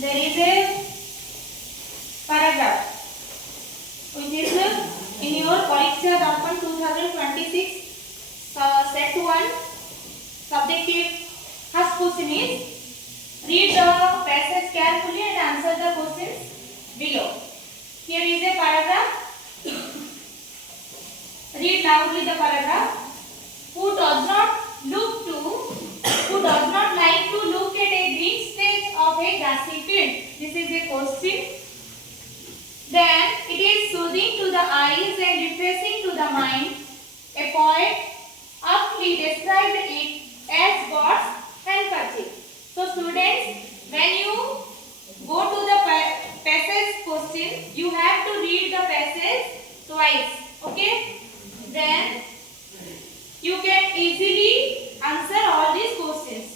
there is a paragraph which is in your Pariksha Darpan 2026 set 1 subjective. First question is read the passage carefully and answer the questions below. Here is a paragraph. Read loudly the paragraph. Who does not like to look at a green stretch of a grassy field? This is a question. Then it is soothing to the eyes and refreshing to the mind. A poet aptly described it as God's handkerchief. So students, when you go to the passage question, you have to read the passage twice. Okay? Then you can easily answer all these questions.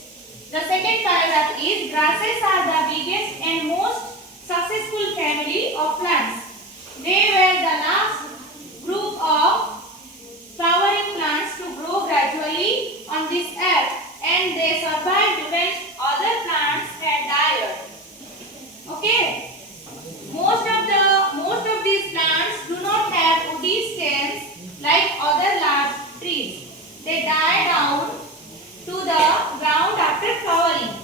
The second paragraph is grasses are the biggest and most successful family of plants. They were the last group of flowering plants to grow gradually on this earth, and they survived when other plants had died. Okay? Most of these plants do not have woody stems like other large trees. They die down to the ground after flowering.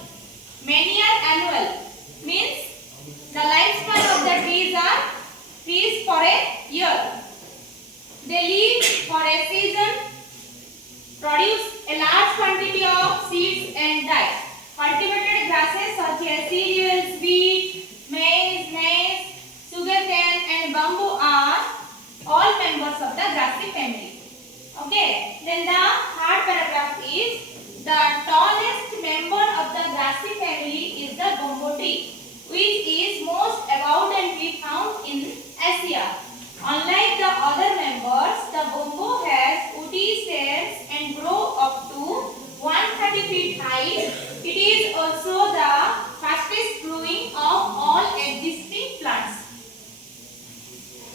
Many are annual, means the lifespan of the trees are trees for a year. They live for a season, produce a large quantity of seeds and die. Cultivated grasses such as cereals, wheat, maize, sugarcane and bamboo are all members of the grassy family. Okay, then the third paragraph is the tallest member of the grassy family is the bamboo tree, which is most abundantly found in Asia. Unlike the other members, the bamboo has woody stems and grow up to 130 feet high. It is also the fastest growing of all existing plants.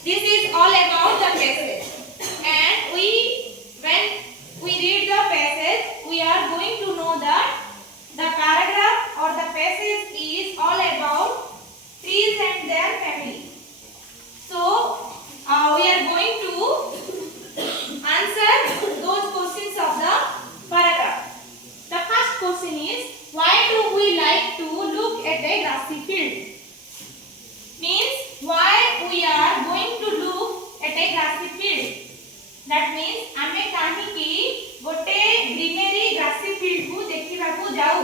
This is all about the passage. And when we read the passage, we are going to know that the paragraph or the passage is all about trees and their family. So, we are going to answer those questions of the paragraph. The first question is, why do we like to look at a grassy field? Means, why we are going to look at a grassy field. That means, आमे काहींकी गोटे greenery grassy field को देखिबा को जाऊ.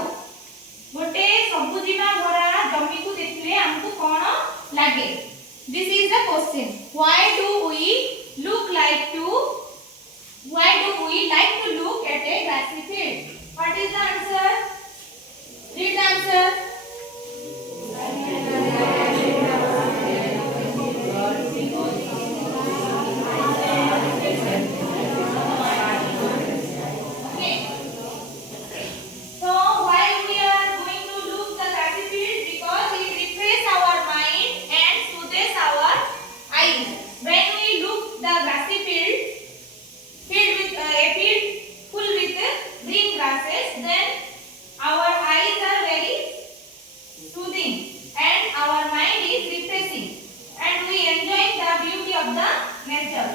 गोटे सबुजिमा भरा जमी को देखिले हमको कोन लागे? This is the question. Why do we like to look at a grassy field? What is the answer? Read the answer.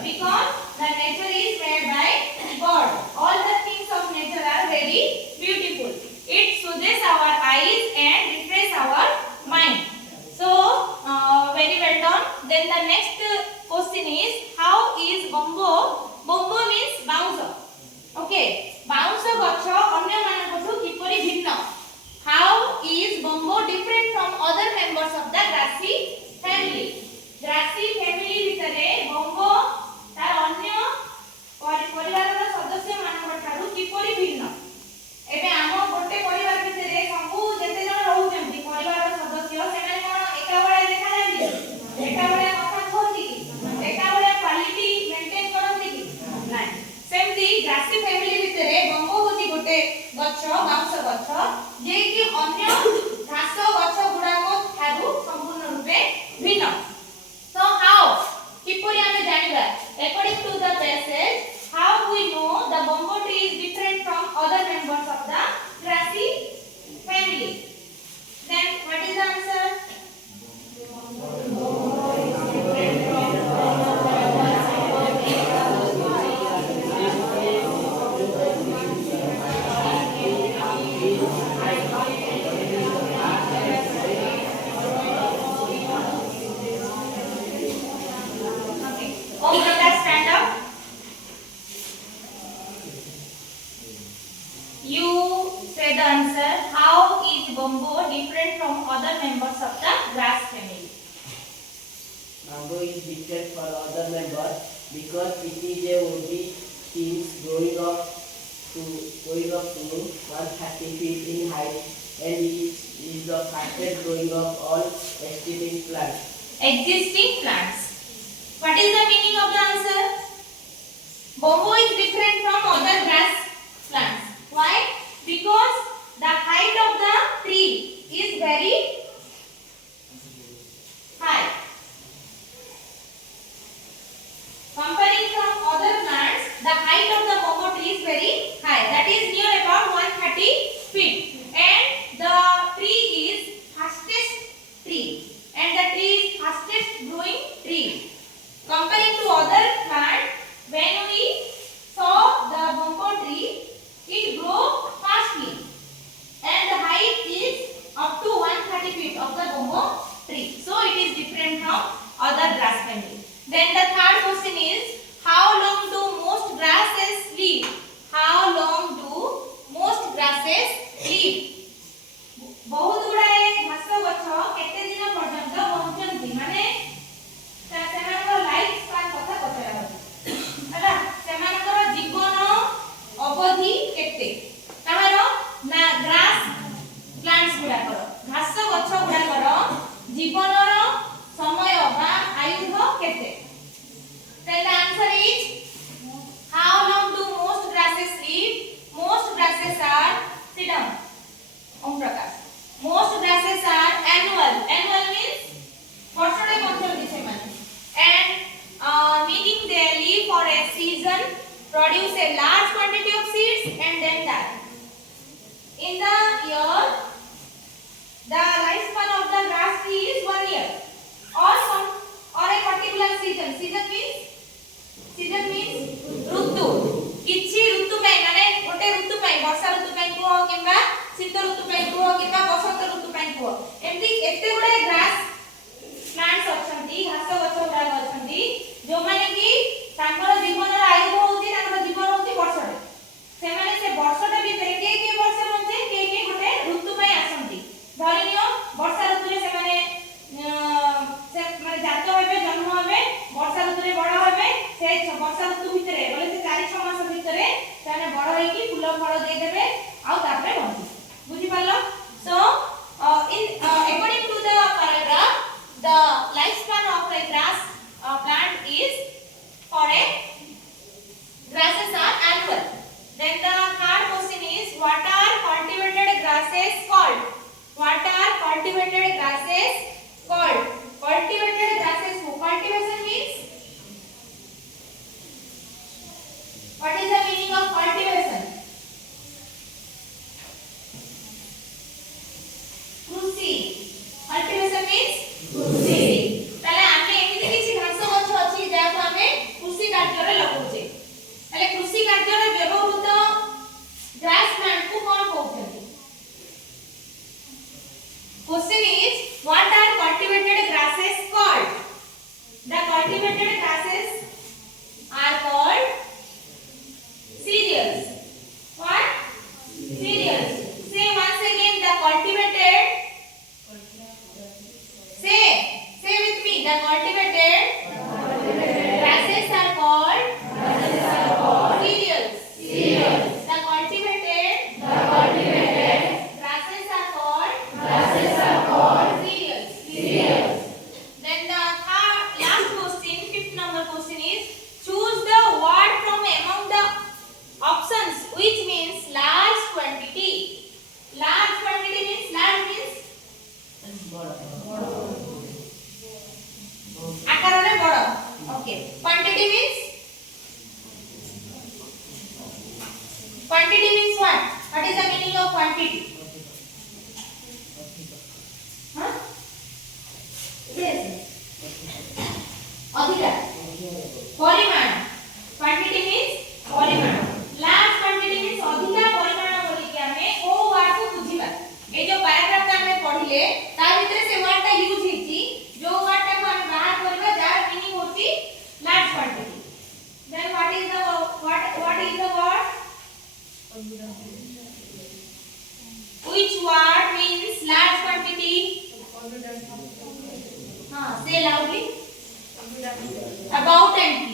Because the nature is made by God. All the things of nature are very beautiful. It soothes our eyes and refreshes our mind. So, very well done. Then the next question is, how is bamboo? Bamboo means bounce. Okay, bounce गछ अन्य मानकठु किपरि भिन्न? How is bamboo different from other members of the grassy family? Grassy family भितरे bamboo तार अन्य परिवारर सदस्य मानक ठारू किपरि भिन्न? एबे आम गोटे परिवार भितरे सबु जेते जण रहउछन्ती परिवारर सदस्य सेमाने कोन एका बेला देखा जाନ୍ତି एका बेला कथा कहନ୍ତି कि एका बेला क्वालिटी मेंटेन करନ୍ତି कि नाही सेमती ग्रासी फैमिली भितरे बंगो होती गोटे गछ बांस गछ जे कि अन्य घास गछ गुडा को ठारू संपूर्ण रूपे भिन्न. So different from other members of the grass family? Mango is different from other members because it is a woody trees growing up to 130 feet in height and it is the fastest growing of all existing plants. Existing plants. What is the meaning of the answer? Bamboo is different from other grass plants. Why? Because the height of the tree is very high. Comparing from other plants, the height of the bamboo tree is very high. That is near about 130 feet. And the tree is fastest tree. And the tree is fastest growing tree. Comparing to other plant, when we saw the bamboo tree, it grow fastly. And the height is up to 130 feet of the bamboo tree. So it is different from other grass family. Then the third question is, how long do most grasses live? How long do most grasses live? बहुत गुड़ाए घास गछ केते दिन पर्यंत बंचନ୍ତି माने सेमानकर life span कथा पचरा हला सेमानकर जीवन अवधि केते ताहारो ना ग्रास प्लांट्स गुडा कर घास गछ गुडा कर जीवनर समय बा आयु केते then the answer is how long do most grasses live? Most grasses are sit down Om Prakash. Most grasses are annual. Annual means ବର୍ଷଟେ ପଞ୍ଚନ୍ତି ସେମାନେ and meaning they live for a season, produce a large quantity of seeds and then die. In the year, the lifespan of the grass tree is 1 year or a particular season. Season means ऋतु. किछि ऋतु ପାଇଁ ମାନେ ଗୋଟେ ଋତु ପାଇଁ ବର୍ଷା ଋତୁ ପାଇଁ କୁହ କିମ୍ବା ଶୀତ ଋତୁ ପାଇଁ କୁହ କିମ୍ବା ବସନ୍ତ ଋତୁ ପାଇଁ କୁହ ଏମିତି ଏତେ ଗୁଡେ ଗ୍ରାସ ପ୍ଲାଣ୍ଟସ୍ ଅଛନ୍ତି ଘାସ ଗଛ ଗୁଡାକ ଅଛନ୍ତି ଯୋଉମାନେ କି ତାଙ୍କର ଜୀବନର ଆୟୁ ହଉଛି ତାଙ୍କର ଜୀବନ ହଉଛି ବର୍ଷଟେ ସେମାନେ ସେ ବର୍ଷଟେ ଭିତରେ କିଏ ବର୍ଷେ ବଞ୍ଚେ କିଏ ଗୋଟେ ଋତୁ ପାଇଁ ଆସନ୍ତି ଧରିନିଅ ବର୍ଷା ଋତୁରେ ସେମାନେ ମାନେ ଜାତ ହେବେ ଜନ୍ମ ହେବେ ବର୍ଷା ଋତୁରେ ବଡ ହେବେ ସେ ବର୍ଷା ଋତୁ ଭିତରେ ବୋଲେ ସେ 4-6 ମାସ ଭିତରେ ସେମାନେ ବଡ ହେଇକି ଫୁଲ ଫଳ ଦେଇଦେବେ ଆଉ ତାପରେ ବଞ୍ଚିବେ बुझी पालो so according to the paragraph the lifespan of a grass plant is for a grasses are annual then the third question is what are cultivated grasses called cultivated grasses cultivation means what is the meaning of cultivation कृषि cultivation means कृषि ताले आमे एमिति किछि घास गछ अछि जाको आमे कृषि कार्य रे लगाउछे ताले कृषि कार्य रे व्यवहृत ग्रास प्लांट को कोन कहउछन्ती question is what are cultivated grasses called the cultivated grasses are called cereals what cereals say once again the cultivated say with me the cultivated grasses are called cereals the cultivated grasses are called cereals then the last question fifth number question loudly. About and